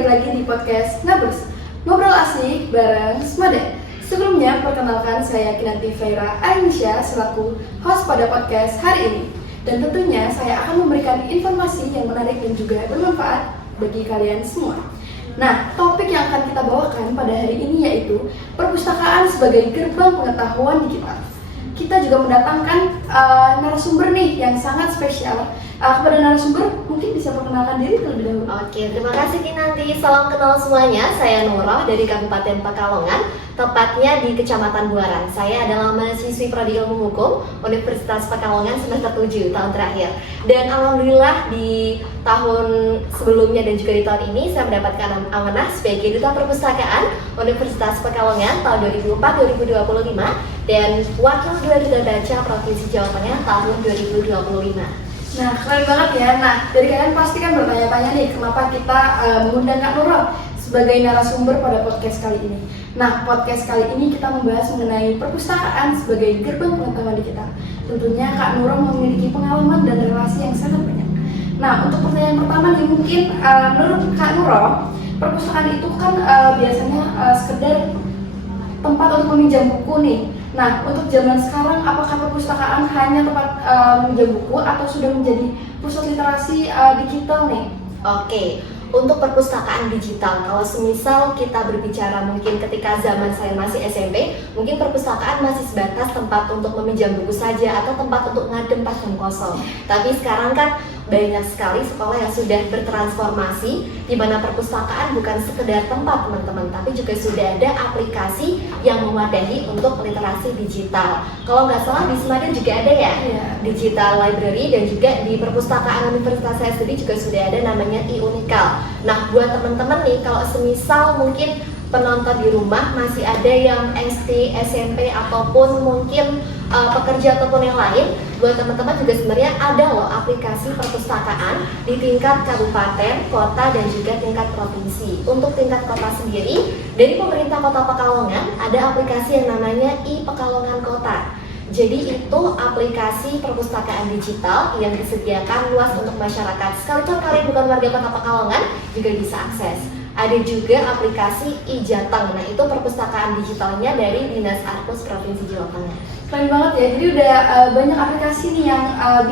balik lagi di podcast Ngabers, ngobrol asik bareng Smade. Sebelumnya, perkenalkan saya Kinanti Faira Ainisha selaku host pada podcast hari ini. Dan tentunya saya akan memberikan informasi yang menarik dan juga bermanfaat bagi kalian semua. Nah, topik yang akan kita bawakan pada hari ini yaitu perpustakaan sebagai gerbang pengetahuan digital. Kita juga mendatangkan narasumber nih yang sangat spesial. Kepada narasumber, mungkin bisa perkenalkan diri terlebih dahulu. Oke, terima kasih Kinanti. Salam kenal semuanya. Saya Nurah dari Kabupaten Pekalongan, tepatnya di Kecamatan Buaran. Saya adalah mahasiswi Prodi Ilmu Hukum Universitas Pekalongan semester 7 tahun terakhir. Dan alhamdulillah di tahun sebelumnya dan juga di tahun ini saya mendapatkan amanah sebagai Duta Perpustakaan Universitas Pekalongan tahun 2004-2025 dan Wakil Duta Baca Provinsi Jawa Tengah tahun 2025. Nah, keren banget ya. Nah, dari kalian pasti kan bertanya-tanya nih, kenapa kita mengundang Kak Nurul sebagai narasumber pada podcast kali ini. Nah, podcast kali ini kita membahas mengenai perpustakaan sebagai gerbang pengetahuan digital. Tentunya Kak Nurul memiliki pengalaman dan relasi yang sangat banyak. Nah, untuk pertanyaan pertama nih, mungkin menurut Kak Nurul, perpustakaan itu kan biasanya sekedar tempat untuk meminjam buku nih. Nah, untuk zaman sekarang, apakah perpustakaan hanya tempat meminjam buku atau sudah menjadi pusat literasi digital nih? Oke, untuk perpustakaan digital, kalau semisal kita berbicara mungkin ketika zaman saya masih SMP, mungkin perpustakaan masih sebatas tempat untuk meminjam buku saja atau tempat untuk ngadem pas jam kosong. Tapi sekarang kan banyak sekali sekolah yang sudah bertransformasi, di mana perpustakaan bukan sekedar tempat teman-teman, tapi juga sudah ada aplikasi yang mewadahi untuk literasi digital. Kalau nggak salah di Semarang juga ada ya, digital library, dan juga di perpustakaan universitas saya sendiri juga sudah ada namanya e-Unikal. Nah, buat teman-teman nih, kalau semisal mungkin penonton di rumah masih ada yang SD, SMP, ataupun mungkin pekerja ataupun yang lain, buat teman-teman juga sebenarnya ada loh aplikasi perpustakaan di tingkat kabupaten, kota, dan juga tingkat provinsi. Untuk tingkat kota sendiri, dari pemerintah Kota Pekalongan ada aplikasi yang namanya e-Pekalongan Kota. Jadi itu aplikasi perpustakaan digital yang disediakan luas untuk masyarakat. Sekalipun kalian bukan warga Kota Pekalongan juga bisa akses. Ada juga aplikasi e-Jateng. Nah, itu perpustakaan digitalnya dari Dinas Arkus Provinsi Jawa Tengah. Keren banget ya, jadi udah banyak aplikasi nih yang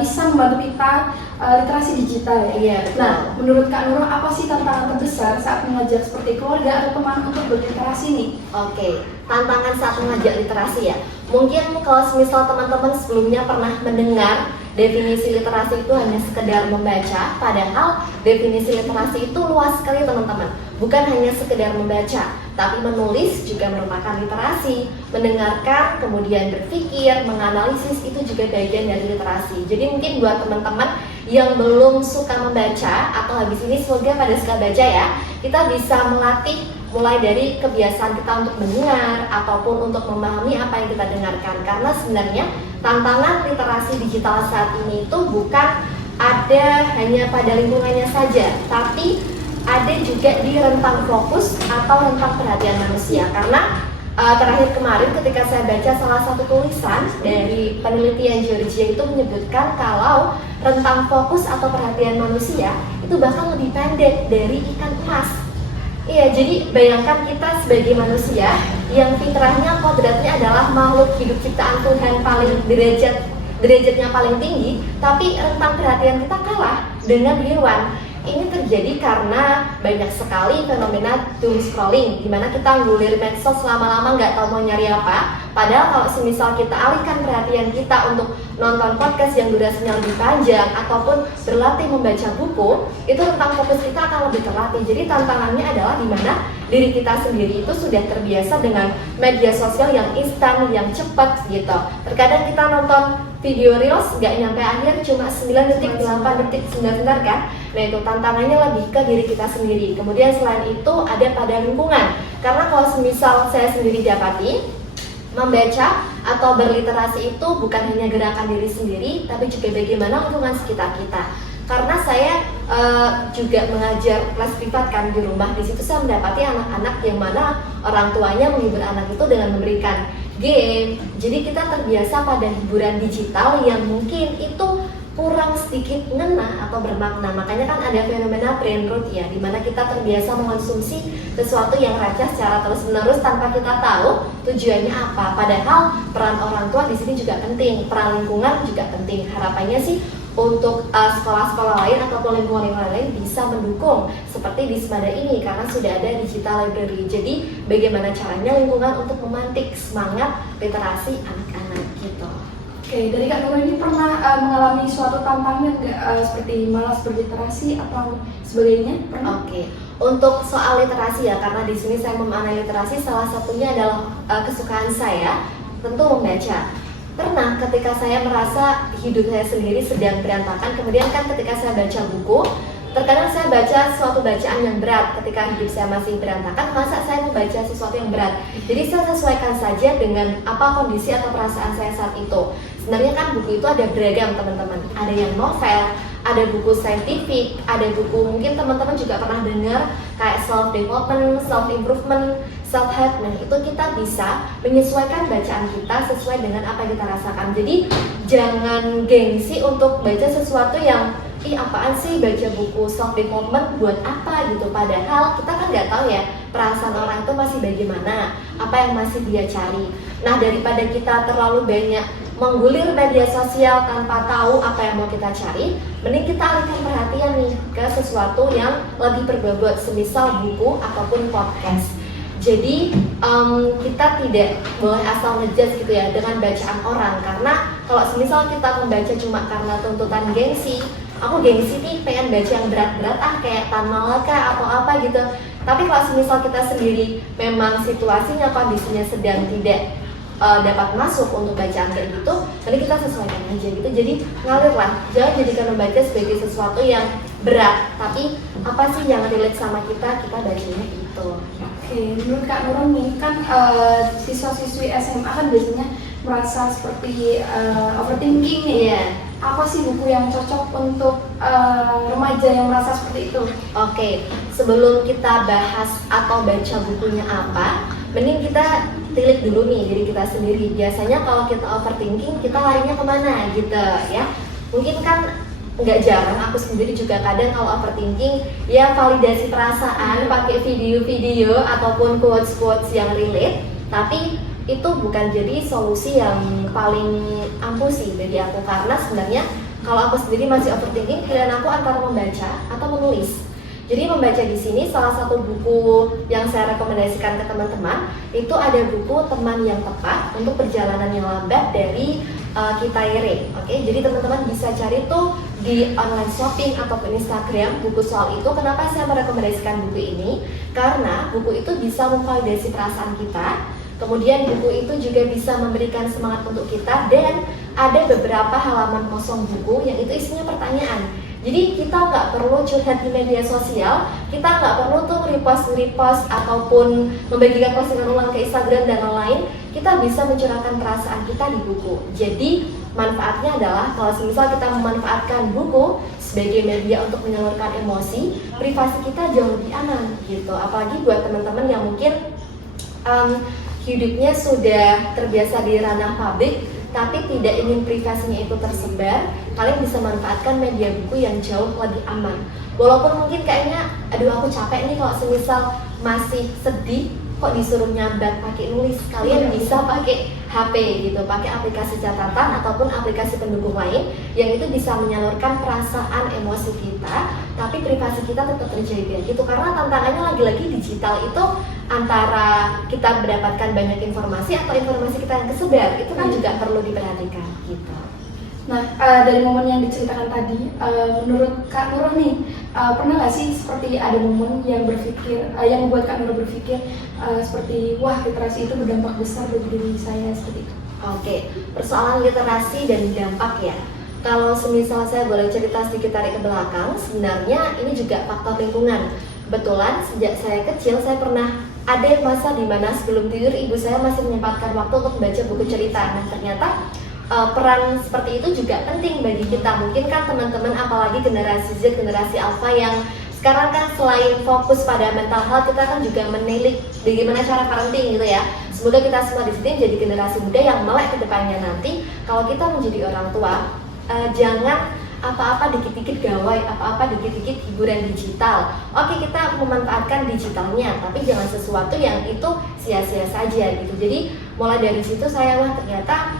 bisa membantu kita literasi digital ya. Iya, nah, menurut Kak Nurul, apa sih tantangan terbesar saat mengajak seperti keluarga atau teman untuk berliterasi nih? Oke, tantangan saat mengajak literasi ya. Mungkin kalau semisal teman-teman sebelumnya pernah mendengar definisi literasi itu hanya sekedar membaca, padahal definisi literasi itu luas sekali teman-teman. Bukan hanya sekedar membaca, tapi menulis juga merupakan literasi. Mendengarkan, kemudian berpikir, menganalisis itu juga bagian dari literasi. Jadi mungkin buat teman-teman yang belum suka membaca atau habis ini semoga pada suka baca ya, kita bisa melatih mulai dari kebiasaan kita untuk mendengar ataupun untuk memahami apa yang kita dengarkan. Karena sebenarnya tantangan literasi digital saat ini itu bukan ada hanya pada lingkungannya saja, tapi ada juga di rentang fokus atau rentang perhatian manusia. Karena terakhir kemarin ketika saya baca salah satu tulisan dari penelitian Georgia itu menyebutkan kalau rentang fokus atau perhatian manusia itu bahkan lebih pendek dari ikan emas. Iya, jadi bayangkan kita sebagai manusia yang fitrahnya kodratnya adalah makhluk hidup ciptaan Tuhan paling derajatnya paling tinggi, tapi rentang perhatian kita kalah dengan hewan. Ini terjadi karena banyak sekali fenomena doom scrolling, dimana kita ngulir medsos lama-lama nggak tahu mau nyari apa. Padahal kalau semisal kita alihkan perhatian kita untuk nonton podcast yang durasinya lebih panjang ataupun berlatih membaca buku, itu rentang fokus kita akan lebih terlatih. Jadi tantangannya adalah di mana diri kita sendiri itu sudah terbiasa dengan media sosial yang instan, yang cepat gitu. Terkadang kita nonton video reels nggak nyampe akhir, cuma 9 detik, 8 detik, sebentar kan. Nah, itu tantangannya lebih ke diri kita sendiri. Kemudian selain itu ada pada lingkungan. Karena kalau semisal saya sendiri dapati, membaca atau berliterasi itu bukan hanya gerakan diri sendiri, tapi juga bagaimana lingkungan sekitar kita. Karena saya juga mengajar kelas privat kan di rumah, di situ saya mendapati anak-anak yang mana orang tuanya menghibur anak itu dengan memberikan game. Jadi kita terbiasa pada hiburan digital yang mungkin itu kurang sedikit ngena atau bermakna. Makanya kan ada fenomena brain rot ya, dimana kita terbiasa mengonsumsi sesuatu yang receh secara terus-menerus tanpa kita tahu tujuannya apa. Padahal peran orang tua di sini juga penting, peran lingkungan juga penting. Harapannya sih untuk sekolah-sekolah lain ataupun lingkungan lain bisa mendukung seperti di Semada ini karena sudah ada digital library. Jadi bagaimana caranya lingkungan untuk memantik semangat literasi anak-anak gitu. Oke, dari Kak Nurul ini pernah mengalami suatu tantangan nggak seperti malas berliterasi atau sebagainya? Pernah? Oke, untuk soal literasi ya, karena di sini saya memaknai literasi salah satunya adalah kesukaan saya, tentu membaca. Pernah ketika saya merasa hidup saya sendiri sedang berantakan, kemudian kan ketika saya baca buku, terkadang saya baca suatu bacaan yang berat ketika hidup saya masih berantakan, masa saya membaca sesuatu yang berat. Jadi saya sesuaikan saja dengan apa kondisi atau perasaan saya saat itu. Sebenarnya kan buku itu ada beragam teman-teman. Ada yang novel, ada buku saintifik, ada buku mungkin teman-teman juga pernah dengar kayak self development, self improvement, self help. Nah, itu kita bisa menyesuaikan bacaan kita sesuai dengan apa yang kita rasakan. Jadi jangan gengsi untuk baca sesuatu yang apaan sih baca buku self development buat apa gitu. Padahal kita kan nggak tahu ya perasaan orang itu masih bagaimana, apa yang masih dia cari. Nah, daripada kita terlalu banyak menggulir media sosial tanpa tahu apa yang mau kita cari, mending kita alihkan perhatian nih ke sesuatu yang lebih berbobot, semisal buku ataupun podcast. Jadi kita tidak boleh asal ngejudge gitu ya dengan bacaan orang, karena kalau semisal kita membaca cuma karena tuntutan gengsi, aku gengsi nih pengen baca yang berat-berat kayak Tan Malaka atau apa gitu. Tapi kalau semisal kita sendiri memang situasinya, kondisinya sedang tidak dapat masuk untuk bacaan kayak gitu, jadi kita sesuaikan aja gitu. Jadi ngalir lah, jangan jadikan membaca sebagai sesuatu yang berat, tapi apa sih yang relate sama kita bacanya itu. Oke, menurut Kak Nurul nih kan siswa-siswi SMA kan biasanya merasa seperti overthinking nih. Iya. Apa sih buku yang cocok untuk remaja yang merasa seperti itu? Oke, sebelum kita bahas atau baca bukunya apa, mending kita tilik dulu nih diri kita sendiri. Biasanya kalau kita overthinking, kita larinya kemana gitu ya. Mungkin kan nggak jarang, aku sendiri juga kadang kalau overthinking ya validasi perasaan pakai video-video ataupun quotes-quotes yang relate. Tapi itu bukan jadi solusi yang paling ampuh sih bagi aku, karena sebenarnya kalau aku sendiri masih overthinking, pilihan aku antara membaca atau menulis. Jadi membaca di sini salah satu buku yang saya rekomendasikan ke teman-teman itu ada buku Teman yang Tepat untuk Perjalanan yang Lambat dari Kitayere. Oke, jadi teman-teman bisa cari tuh di online shopping ataupun Instagram buku soal itu. Kenapa saya merekomendasikan buku ini? Karena buku itu bisa memvalidasi perasaan kita. Kemudian buku itu juga bisa memberikan semangat untuk kita, dan ada beberapa halaman kosong buku yang itu isinya pertanyaan. Jadi kita nggak perlu curhat di media sosial, kita nggak perlu tuh repost ataupun membagikan postingan ulang ke Instagram dan lain-lain. Kita bisa mencurahkan perasaan kita di buku. Jadi manfaatnya adalah kalau semisal kita memanfaatkan buku sebagai media untuk menyalurkan emosi, privasi kita jauh lebih aman gitu. Apalagi buat teman-teman yang mungkin hidupnya sudah terbiasa di ranah publik tapi tidak ingin privasinya itu tersebar, kalian bisa manfaatkan media buku yang jauh lebih aman. Walaupun mungkin kayaknya, aduh aku capek nih kalau semisal masih sedih kok disuruh nyambat pakai nulis, kalian bisa pakai HP gitu, pakai aplikasi catatan ataupun aplikasi pendukung lain yang itu bisa menyalurkan perasaan emosi kita, tapi privasi kita tetap terjaga gitu. Karena tantangannya lagi-lagi digital itu antara kita mendapatkan banyak informasi atau informasi kita yang kesebar, itu kan juga perlu diperhatikan gitu. Nah, dari momen yang diceritakan tadi, menurut Kak Nurul nih, pernah nggak sih seperti ada momen yang yang membuat Kak Nurul berpikir seperti, wah literasi itu berdampak besar bagi diri saya seperti itu? Oke, persoalan literasi dan dampak ya. Kalau semisal saya boleh cerita sedikit tarik ke belakang, sebenarnya ini juga faktor lingkungan. Kebetulan sejak saya kecil, saya pernah ada masa di mana sebelum tidur ibu saya masih menyempatkan waktu untuk membaca buku cerita. Nah, ternyata peran seperti itu juga penting bagi kita. Mungkin kan teman-teman apalagi generasi Z, generasi Alpha yang sekarang kan selain fokus pada mental health, kita kan juga menilik bagaimana cara parenting gitu ya. Semoga kita semua di sini jadi generasi muda yang melek ke depannya nanti. Kalau kita menjadi orang tua, jangan apa-apa dikit-dikit gawai, apa-apa dikit-dikit hiburan digital. Oke, kita memanfaatkan digitalnya, tapi jangan sesuatu yang itu sia-sia saja gitu. Jadi mulai dari situ saya ternyata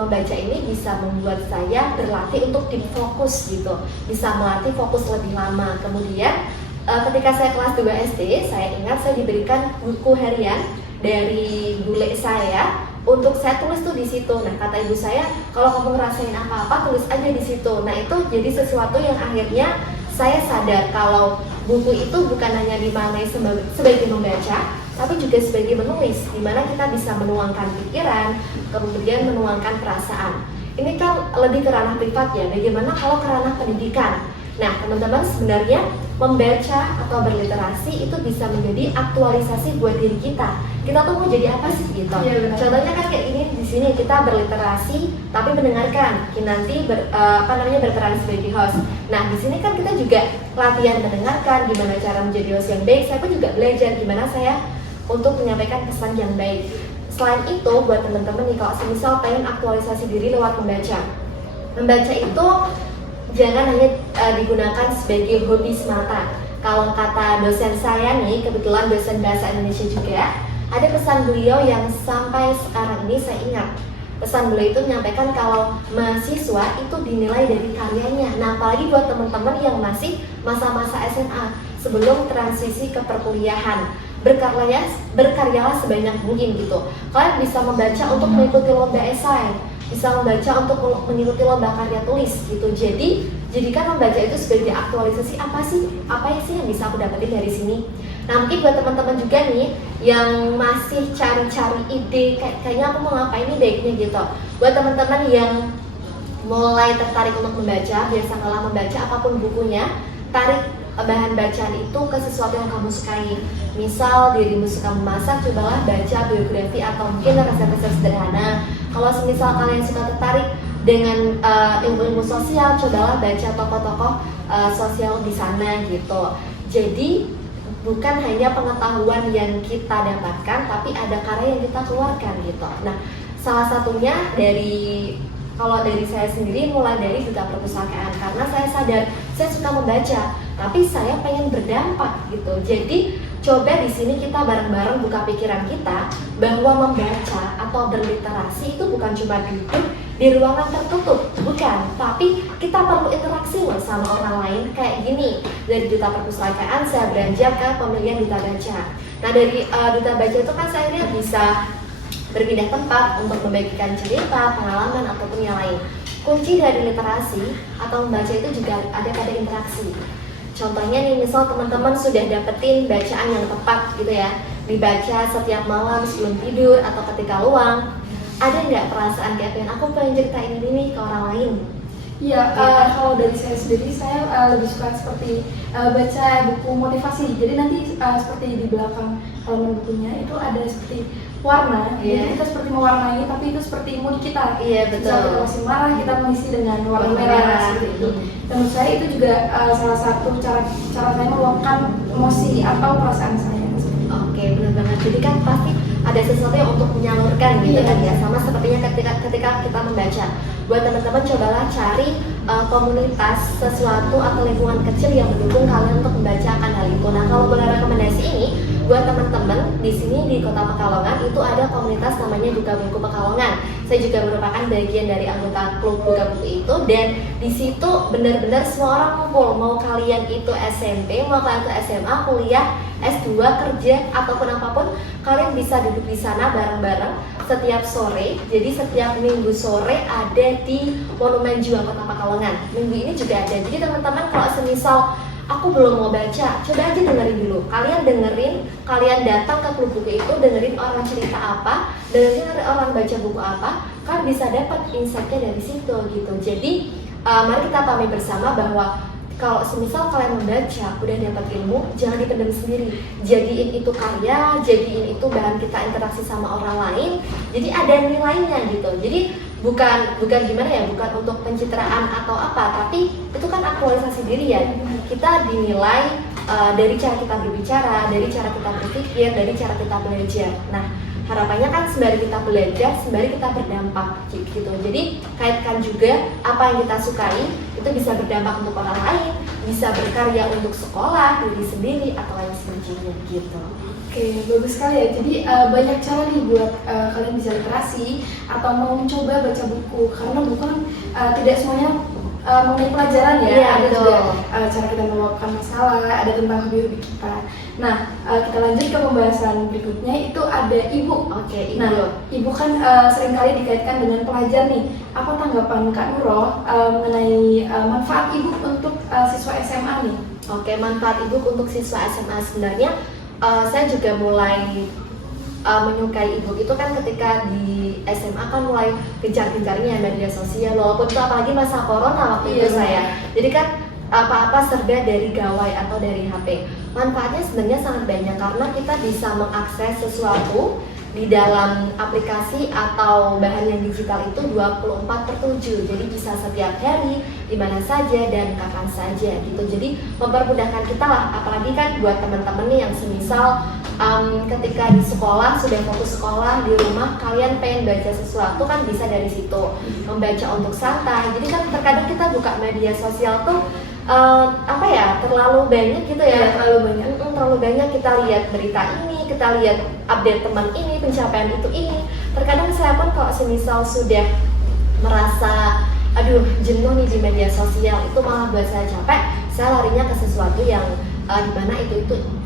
membaca ini bisa membuat saya berlatih untuk deep fokus gitu, bisa melatih fokus lebih lama. Kemudian ketika saya kelas 2 SD, saya ingat saya diberikan buku harian dari bule saya untuk saya tulis tuh di situ. Nah, kata ibu saya, kalau kamu ngerasain apa-apa tulis aja di situ. Nah, itu jadi sesuatu yang akhirnya saya sadar kalau buku itu bukan hanya dimaknai sebagai membaca, tapi juga sebagai menulis, di mana kita bisa menuangkan pikiran, kemudian menuangkan perasaan. Ini kan lebih ke ranah privat ya, bagaimana kalau ke ranah pendidikan? Nah, teman-teman, sebenarnya membaca atau berliterasi itu bisa menjadi aktualisasi buat diri kita. Kita tuh mau jadi apa sih gitu? Iya, Contohnya kan kayak ini di sini kita berliterasi tapi mendengarkan, nanti berperan sebagai host. Nah, di sini kan kita juga latihan mendengarkan, gimana cara menjadi host yang baik. Saya pun juga belajar gimana saya untuk menyampaikan pesan yang baik. Selain itu, buat teman-teman nih, kalau semisal pengen aktualisasi diri lewat membaca itu jangan hanya digunakan sebagai hobi semata. Kalau kata dosen saya nih, kebetulan dosen bahasa Indonesia juga, ada pesan beliau yang sampai sekarang ini saya ingat. Pesan beliau itu menyampaikan kalau mahasiswa itu dinilai dari karyanya. Nah, apalagi buat teman-teman yang masih masa-masa SMA sebelum transisi ke perkuliahan, berkaryalah sebanyak mungkin gitu. Kalian bisa membaca untuk mengikuti lomba esai, bisa membaca untuk mengikuti lomba karya tulis gitu. Jadi jadikan membaca itu sebagai aktualisasi, apa sih yang bisa aku dapetin dari sini. Nah, mungkin buat teman-teman juga nih yang masih cari-cari ide, kayaknya aku mau ngapain nih baiknya gitu. Buat teman-teman yang mulai tertarik untuk membaca, biasalah membaca apapun bukunya, tarik bahan bacaan itu ke sesuatu yang kamu sukai. Misal dirimu suka memasak, cobalah baca biografi atau mungkin resep-resep sederhana. Kalau semisal kalian suka tertarik dengan ilmu-ilmu sosial, cobalah baca tokoh-tokoh sosial di sana gitu. Jadi bukan hanya pengetahuan yang kita dapatkan, tapi ada karya yang kita keluarkan gitu. Nah, salah satunya kalau dari saya sendiri mulai dari duta perpustakaan, karena saya sadar saya suka membaca, tapi saya pengen berdampak gitu. Jadi coba di sini kita bareng-bareng buka pikiran kita bahwa membaca atau berliterasi itu bukan cuma duduk di ruangan tertutup, bukan, tapi kita perlu interaksi loh sama orang lain. Kayak gini, dari duta perpustakaan saya beranjak ke pemilihan duta baca. Nah, dari duta baca itu kan saya akhirnya bisa berpindah tempat untuk membagikan cerita, pengalaman, ataupun yang lain. Kunci dari literasi atau membaca itu juga ada pada interaksi. Contohnya nih, misal teman-teman sudah dapetin bacaan yang tepat gitu ya, dibaca setiap malam sebelum tidur atau ketika luang, ada nggak perasaan kayak pengen aku pengen ceritain ini ke orang lain? Iya, kalau dari saya sendiri, saya lebih suka seperti baca buku motivasi. Jadi nanti seperti di belakang halaman bukunya itu ada seperti warna. Jadi kita seperti mewarnai, tapi itu seperti mood kita. Iya, betul. Misal kita masih marah, kita mengisi dengan warna merah seperti itu. Dan menurut saya itu juga salah satu cara saya meluapkan emosi atau perasaan saya. Oke, benar banget. Jadi kan pasti ada sesuatu yang untuk menyalurkan gitu kan ya. Sama sepertinya ketika kita membaca. Buat teman-teman, cobalah cari komunitas sesuatu atau lingkungan kecil yang mendukung kalian untuk membacakan hal itu. Nah, kalau boleh rekomendasi ini buat teman-teman di sini di Kota Pekalongan itu ada komunitas namanya Buka Buku Pekalongan. Saya juga merupakan bagian dari anggota klub Buka Buku itu, dan di situ benar-benar semua orang ngumpul. Mau kalian itu SMP, mau kalian itu SMA, kuliah, S2, kerja, ataupun apapun, kalian bisa duduk di sana bareng-bareng setiap sore. Jadi setiap minggu sore ada di Monumen Juang Kota Pekalongan. Minggu ini juga ada. Jadi teman-teman, kalau semisal aku belum mau baca, coba aja dengerin dulu. Kalian datang ke klub buku itu, dengerin orang cerita apa, dengerin orang baca buku apa, kan bisa dapat insight-nya dari situ gitu. Jadi mari kita pahami bersama bahwa kalau semisal kalian membaca, udah dapat ilmu, jangan dipendam sendiri. Jadiin itu karya, jadiin itu bahan kita interaksi sama orang lain. Jadi ada nilainya gitu. Jadi bukan gimana ya, bukan untuk pencitraan atau apa, tapi itu kan aktualisasi diri ya. Kita dinilai dari cara kita berbicara, dari cara kita berpikir, dari cara kita belajar. Nah, harapannya kan sembari kita belajar, sembari kita berdampak gitu. Jadi kaitkan juga apa yang kita sukai itu bisa berdampak untuk orang lain, bisa berkarya untuk sekolah, diri sendiri atau lain sebagainya gitu. Oke, bagus sekali ya. Jadi banyak cara nih buat kalian bisa literasi atau mau mencoba baca buku, karena buku kan tidak semuanya mengenai pelajaran ya. Iya, ada betul. juga cara kita meluapkan masalah, ada tentang hobi-hobi kita. Nah, kita lanjut ke pembahasan berikutnya, itu ada ibu. Oke, ibu. Nah, ibu kan seringkali dikaitkan dengan pelajar nih. Apa tanggapan Kak Nurul mengenai manfaat ibu untuk siswa SMA nih? Oke, manfaat e-book untuk siswa SMA sebenarnya saya juga mulai menyukai e-book itu kan ketika di SMA kan mulai gencar-gencarnya media sosial, walaupun itu apalagi masa corona waktu itu Iya. saya. Jadi kan apa-apa serba dari gawai atau dari HP. Manfaatnya sebenarnya sangat banyak karena kita bisa mengakses sesuatu di dalam aplikasi atau bahan yang digital itu 24/7. Jadi bisa setiap hari, di mana saja dan kapan saja gitu. Jadi mempermudahkan kita lah, apalagi kan buat teman-teman nih yang semisal ketika di sekolah, sudah fokus sekolah, di rumah kalian pengen baca sesuatu kan bisa dari situ. Membaca untuk santai. Jadi kan terkadang kita buka media sosial tuh terlalu banyak gitu ya. Iya, terlalu banyak. Terlalu banyak kita lihat berita ini, kita lihat update teman ini, pencapaian itu ini. Terkadang saya pun kalau semisal sudah merasa aduh jenuh nih di media sosial, itu malah buat saya capek, saya larinya ke sesuatu yang dimana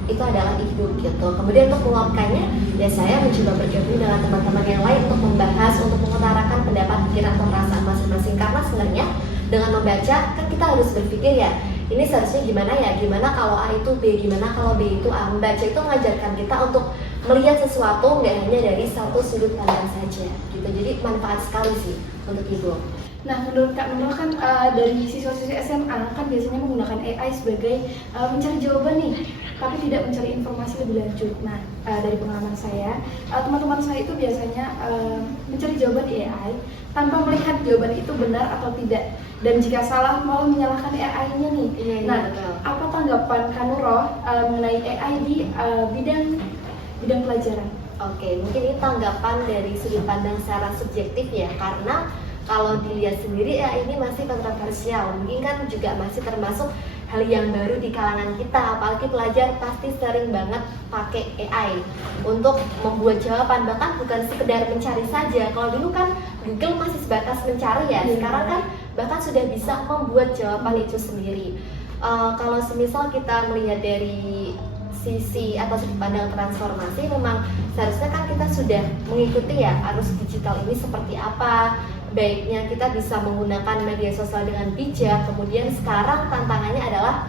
itu adalah e-book gitu. Kemudian untuk meluapkannya, ya saya mencoba bergabung dengan teman-teman yang lain untuk membahas, untuk mengutarakan pendapat, pikiran, atau perasaan masing-masing. Karena sebenarnya dengan membaca kan kita harus berpikir ya, ini seharusnya gimana ya, gimana kalau A itu B, gimana kalau B itu A. Membaca itu mengajarkan kita untuk melihat sesuatu nggak hanya dari satu sudut pandang saja gitu. Jadi manfaat sekali sih untuk e-book. Nah, menurut Kak Nurul kan dari siswa-siswa SMA kan biasanya menggunakan AI sebagai mencari jawaban nih, tapi tidak mencari informasi lebih lanjut. Nah, dari pengalaman saya, teman-teman saya itu biasanya mencari jawaban di AI tanpa melihat jawaban itu benar atau tidak. Dan jika salah, malah menyalahkan AI-nya nih. Iya, Nah, betul. apa tanggapan Kak Nurul mengenai AI di bidang pelajaran? Oke, mungkin ini tanggapan dari sudut pandang secara subjektif ya, karena kalau dilihat sendiri ya ini masih kontroversial, mungkin kan juga masih termasuk hal yang baru di kalangan kita, apalagi pelajar pasti sering banget pakai AI untuk membuat jawaban, bahkan bukan sekedar mencari saja. Kalau dulu kan Google masih sebatas mencari ya, sekarang kan bahkan sudah bisa membuat jawaban itu sendiri. Kalau semisal kita melihat dari sisi atau sudut pandang transformasi, memang seharusnya kan kita sudah mengikuti ya arus digital ini seperti apa. Baiknya kita bisa menggunakan media sosial dengan bijak. Kemudian sekarang tantangannya adalah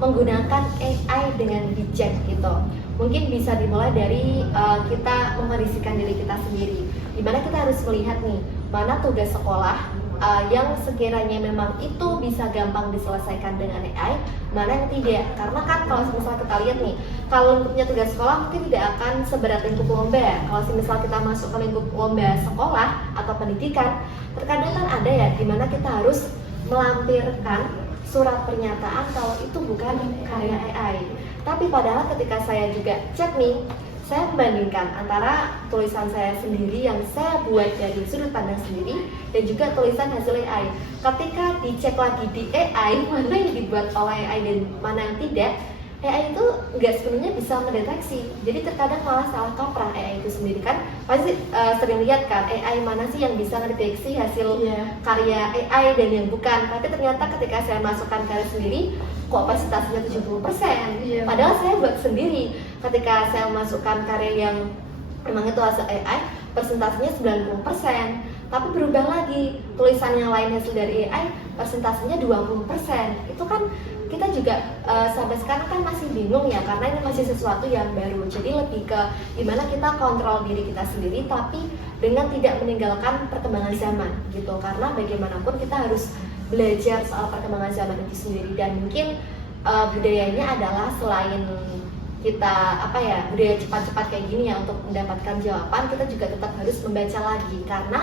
menggunakan AI dengan bijak gitu. Mungkin bisa dimulai dari kita mengkondisikan diri kita sendiri, dimana kita harus melihat nih mana tugas sekolah yang sekiranya memang itu bisa gampang diselesaikan dengan AI, mana yang tidak. Karena kan kalau misalnya kita lihat nih, kalau lingkupnya tugas sekolah mungkin tidak akan seberat lingkup lomba. Kalau misalnya kita masuk ke lingkup lomba sekolah atau pendidikan, terkadang kan ada ya dimana kita harus melampirkan surat pernyataan kalau itu bukan karya AI. Tapi padahal ketika saya juga cek nih, saya membandingkan antara tulisan saya sendiri yang saya buat dari sudut pandang sendiri dan juga tulisan hasil AI. Ketika dicek lagi di AI, mana yang dibuat oleh AI dan mana yang tidak, AI itu nggak sepenuhnya bisa mendeteksi. Jadi terkadang malah salah kaprah AI itu sendiri kan. Pasti sering lihat kan AI mana sih yang bisa mendeteksi hasil karya AI dan yang bukan. Tapi ternyata ketika saya masukkan karya sendiri, kok presentasinya 70%. Padahal saya buat sendiri. Ketika saya masukkan karya yang memang itu hasil AI, presentasinya 90%. Tapi berubah lagi, tulisan yang lain hasil dari AI, presentasinya 20%. Itu kan kita juga sampai sekarang kan masih bingung ya, karena ini masih sesuatu yang baru. Jadi lebih ke gimana kita kontrol diri kita sendiri, tapi dengan tidak meninggalkan perkembangan zaman gitu. Karena bagaimanapun kita harus belajar soal perkembangan zaman itu sendiri. Dan mungkin budayanya adalah selain kita budaya cepat-cepat kayak gini ya untuk mendapatkan jawaban, kita juga tetap harus membaca lagi, karena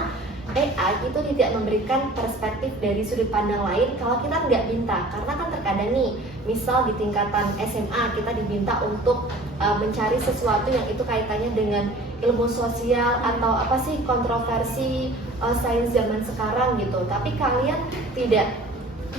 AI itu tidak memberikan perspektif dari sudut pandang lain kalau kita nggak minta. Karena kan terkadang nih, misal di tingkatan SMA kita diminta untuk mencari sesuatu yang itu kaitannya dengan ilmu sosial atau apa sih kontroversi sains zaman sekarang gitu. Tapi kalian tidak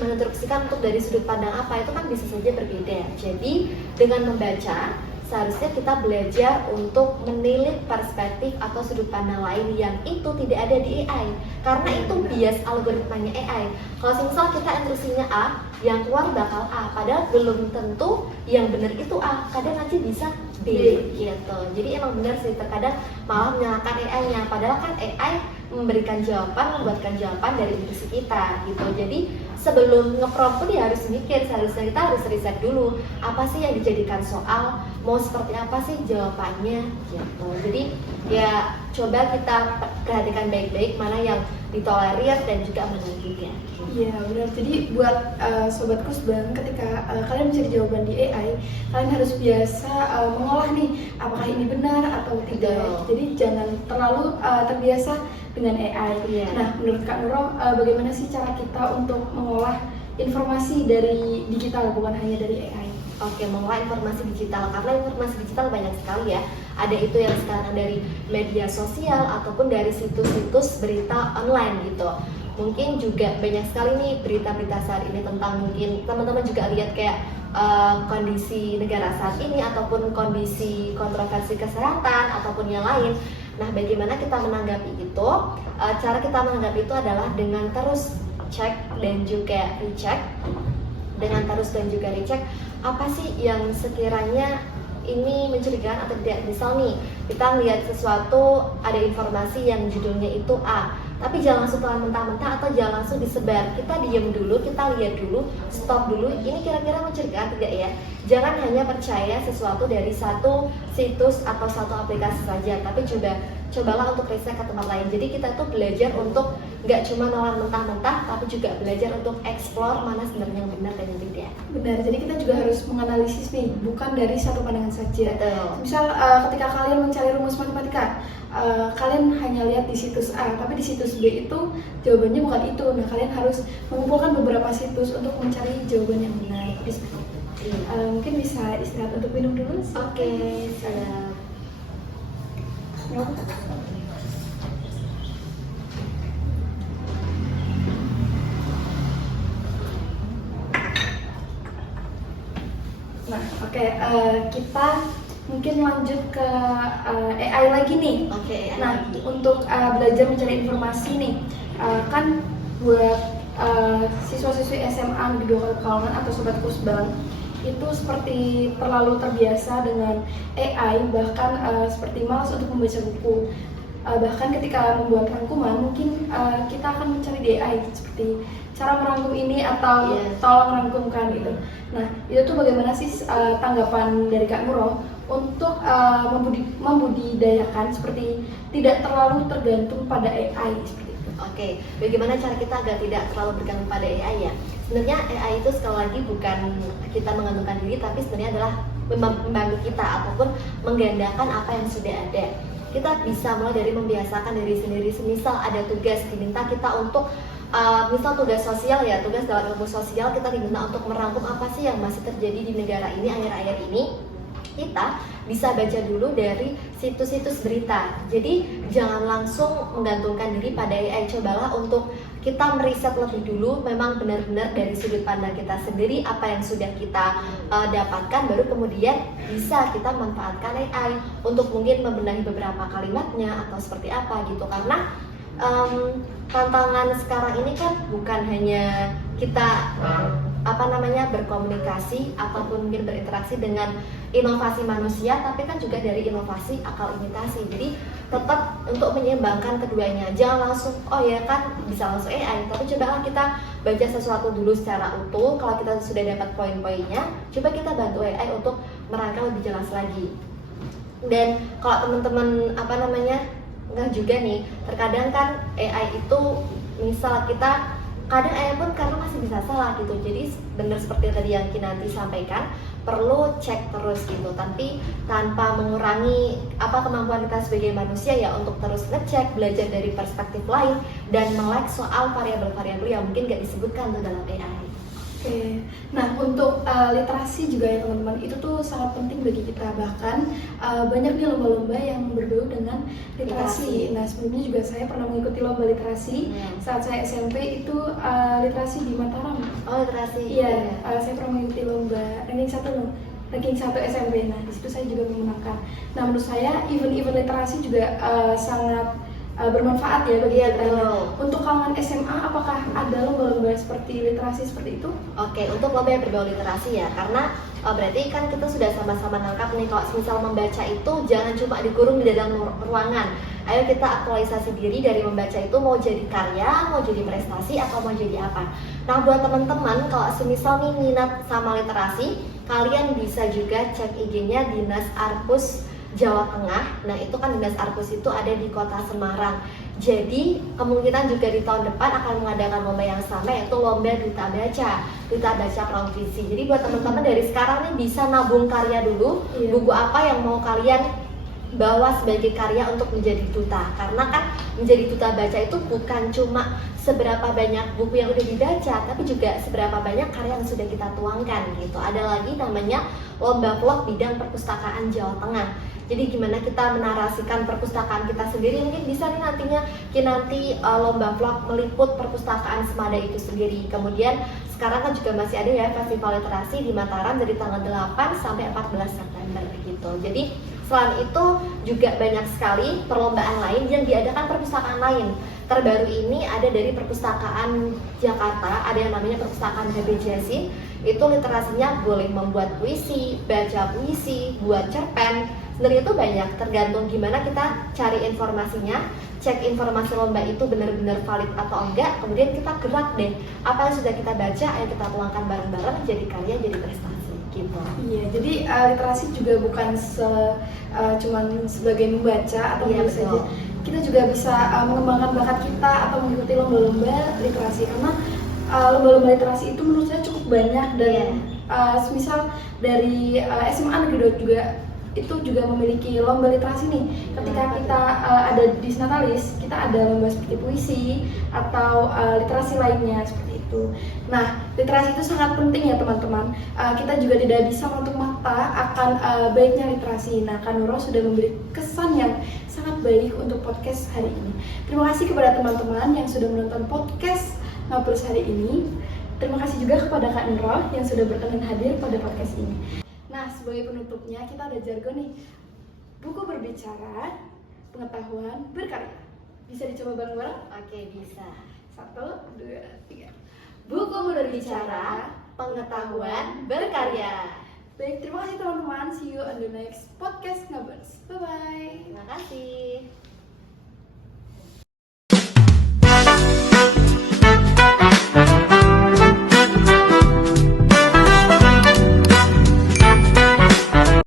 menginstruksikan untuk dari sudut pandang apa, itu kan bisa saja berbeda. Jadi dengan membaca seharusnya kita belajar untuk menilik perspektif atau sudut pandang lain yang itu tidak ada di AI, karena itu bias algoritmanya AI. Kalau misal kita instruksinya A, yang keluar bakal A, padahal belum tentu yang benar itu A, kadang nanti bisa B gitu. Jadi emang benar sih, terkadang malah menyalahkan AI-nya, padahal kan AI memberikan jawaban, membuatkan jawaban dari instruksi kita gitu. Jadi sebelum nge-prompt pun dia harus mikir, seharusnya kita harus riset dulu apa sih yang dijadikan soal, mau seperti apa sih jawabannya gitu. Jadi ya coba kita perhatikan baik-baik mana yang ditolerir dan juga mana yang tidak. Iya benar. Jadi buat sobat kusbang, ketika kalian mencari jawaban di AI, kalian harus biasa mengolah nih apakah ini benar atau tidak. Betul. Jadi jangan terlalu terbiasa dengan AI. Iya. Nah, menurut Kak Nurul, bagaimana sih cara kita untuk mengolah informasi dari digital bukan hanya dari AI? Oke, mengolah informasi digital, karena informasi digital banyak sekali ya. Ada itu yang sekarang dari media sosial ataupun dari situs-situs berita online gitu. Mungkin juga banyak sekali nih berita-berita saat ini tentang, mungkin teman-teman juga lihat kayak kondisi negara saat ini ataupun kondisi kontroversi kesehatan ataupun yang lain. Nah, bagaimana kita menanggapi itu? Cara kita menanggapi itu adalah dengan terus cek dan juga recheck. Dengan terus dan juga recheck, apa sih yang sekiranya ini mencurigakan atau tidak. Misal nih, kita lihat sesuatu, ada informasi yang judulnya itu A, tapi jangan langsung telan mentah-mentah atau jangan langsung disebar. Kita diam dulu, kita lihat dulu, stop dulu, ini kira-kira mencurigakan tidak ya. Jangan hanya percaya sesuatu dari satu situs atau satu aplikasi saja, tapi cobalah untuk riset ke tempat lain. Jadi kita tuh belajar untuk nggak cuma nelan mentah-mentah, tapi juga belajar untuk explore mana sebenarnya yang benar dan yang tidak. Benar, jadi kita juga harus menganalisis nih, bukan dari satu pandangan saja. Betul. Misal ketika kalian mencari rumus matematika, kalian hanya lihat di situs A, tapi di situs B itu jawabannya bukan itu. Nah, kalian harus mengumpulkan beberapa situs untuk mencari jawaban yang benar. Jadi seperti itu. Mungkin bisa istirahat untuk minum dulu. Oke, siap. Nah, oke, kita mungkin lanjut ke AI lagi nih. Oke. Nah, untuk belajar mencari informasi nih, kan buat siswa-siswi SMA Negeri 2 Pekalongan atau Sobat Kusbang itu seperti terlalu terbiasa dengan AI, bahkan seperti malas untuk membaca buku. Bahkan ketika membuat rangkuman, mungkin kita akan mencari di AI seperti cara merangkum ini atau tolong rangkumkan gitu. Nah, itu tuh bagaimana sih tanggapan dari Kak Nurul untuk membudidayakan seperti tidak terlalu tergantung pada AI seperti itu? Oke, bagaimana cara kita agar tidak terlalu bergantung pada AI ya? Sebenarnya AI itu sekali lagi bukan kita mengandungkan diri, tapi sebenarnya adalah membantu kita ataupun menggandakan apa yang sudah ada. Kita bisa mulai dari membiasakan diri sendiri. Semisal ada tugas diminta kita untuk misal tugas sosial ya, tugas dalam ilmu sosial, kita diminta untuk merangkum apa sih yang masih terjadi di negara ini akhir-akhir ini. Kita bisa baca dulu dari situs-situs berita. Jadi jangan langsung menggantungkan diri pada AI. Cobalah untuk kita meriset lebih dulu, memang benar-benar dari sudut pandang kita sendiri apa yang sudah kita dapatkan, baru kemudian bisa kita manfaatkan AI untuk mungkin membenahi beberapa kalimatnya atau seperti apa gitu. Karena tantangan sekarang ini kan bukan hanya kita berkomunikasi ataupun mungkin berinteraksi dengan inovasi manusia, tapi kan juga dari inovasi akal imitasi. Jadi tetap untuk menyeimbangkan keduanya, jangan langsung oh ya kan bisa langsung AI, tapi cobalah kita baca sesuatu dulu secara utuh. Kalau kita sudah dapat poin-poinnya, coba kita bantu AI untuk merangkai lebih jelas lagi. Dan kalau teman-teman nggak juga nih, terkadang kan AI itu misal kita kadang ayah pun karena masih bisa salah gitu. Jadi benar seperti tadi yang Kinanti sampaikan, perlu cek terus gitu, tapi tanpa mengurangi kemampuan kita sebagai manusia ya untuk terus ngecek, belajar dari perspektif lain, dan melek soal variabel-variabel yang mungkin gak disebutkan tuh dalam AI. Oke, nah untuk literasi juga ya teman-teman, itu tuh sangat penting bagi kita. Bahkan banyak nih lomba-lomba yang berbau dengan literasi. Nah sebelumnya juga saya pernah mengikuti lomba literasi saat saya SMP itu literasi di Mataram. Oh literasi? Iya, saya pernah mengikuti lomba ranking 1 SMP. Nah di situ saya juga memenangkan. Nah menurut saya event-event literasi juga sangat bermanfaat ya bagi kita. Untuk kalangan SMA, apakah ada lomba-lomba seperti literasi seperti itu? Oke, untuk lomba yang berbau literasi ya, karena berarti kan kita sudah sama-sama nangkap nih kalau misal membaca itu jangan cuma dikurung di dalam ruangan. Ayo kita aktualisasi diri dari membaca itu, mau jadi karya, mau jadi prestasi, atau mau jadi apa. Nah buat teman-teman, kalau semisal nih minat sama literasi, kalian bisa juga cek IG-nya Dinas Arpus Jawa Tengah. Nah itu kan Dinas Arpus itu ada di kota Semarang. Jadi kemungkinan juga di tahun depan akan mengadakan lomba yang sama, yaitu lomba Duta Baca Provinsi. Jadi buat teman-teman dari sekarang nih bisa nabung karya dulu, buku apa yang mau kalian bawa sebagai karya untuk menjadi duta. Karena kan menjadi duta baca itu bukan cuma seberapa banyak buku yang udah dibaca, tapi juga seberapa banyak karya yang sudah kita tuangkan gitu. Ada lagi namanya lomba vlog bidang perpustakaan Jawa Tengah. Jadi gimana kita menarasikan perpustakaan kita sendiri, mungkin bisa nih nantinya Kinanti lomba vlog meliput perpustakaan Semada itu sendiri. Kemudian sekarang kan juga masih ada ya festival literasi di Mataram dari tanggal 8 sampai 14 September gitu. Jadi selain itu juga banyak sekali perlombaan lain yang diadakan perpustakaan lain. Terbaru ini ada dari perpustakaan Jakarta, ada yang namanya perpustakaan HB Jasin. Itu literasinya boleh membuat puisi, baca puisi, buat cerpen. Sebenarnya itu banyak, tergantung gimana kita cari informasinya, cek informasi lomba itu benar-benar valid atau enggak, kemudian kita gerak deh. Apa yang sudah kita baca, ayo kita tuangkan bareng-bareng jadi karya, jadi prestasi gitu. Iya, jadi literasi juga bukan cuman sebagai membaca atau menulis saja. Kita juga bisa mengembangkan bakat kita atau mengikuti lomba-lomba literasi, karena lomba-lomba literasi itu menurut saya cukup banyak. Dan semisal dari SMA Negeri 2 juga itu juga memiliki lomba literasi nih. Ketika kita ada di Disnatalis, kita ada lomba seperti puisi atau literasi lainnya seperti itu. Nah, literasi itu sangat penting ya teman-teman. Kita juga tidak bisa menutup mata akan baiknya literasi. Nah, Kak Nurul sudah memberi kesan yang sangat baik untuk podcast hari ini. Terima kasih kepada teman-teman yang sudah menonton podcast Ngabrus hari ini. Terima kasih juga kepada Kak Nurul yang sudah berkenan hadir pada podcast ini. Nah, sebagai penutupnya kita ada jargon nih. Buku berbicara, pengetahuan berkarya. Bisa dicoba bareng-bareng? Oke, bisa. 1, 2, 3. Buku berbicara, pengetahuan berkarya. Baik, terima kasih teman-teman. See you on the next podcast Ngabers. Bye-bye. Terima kasih.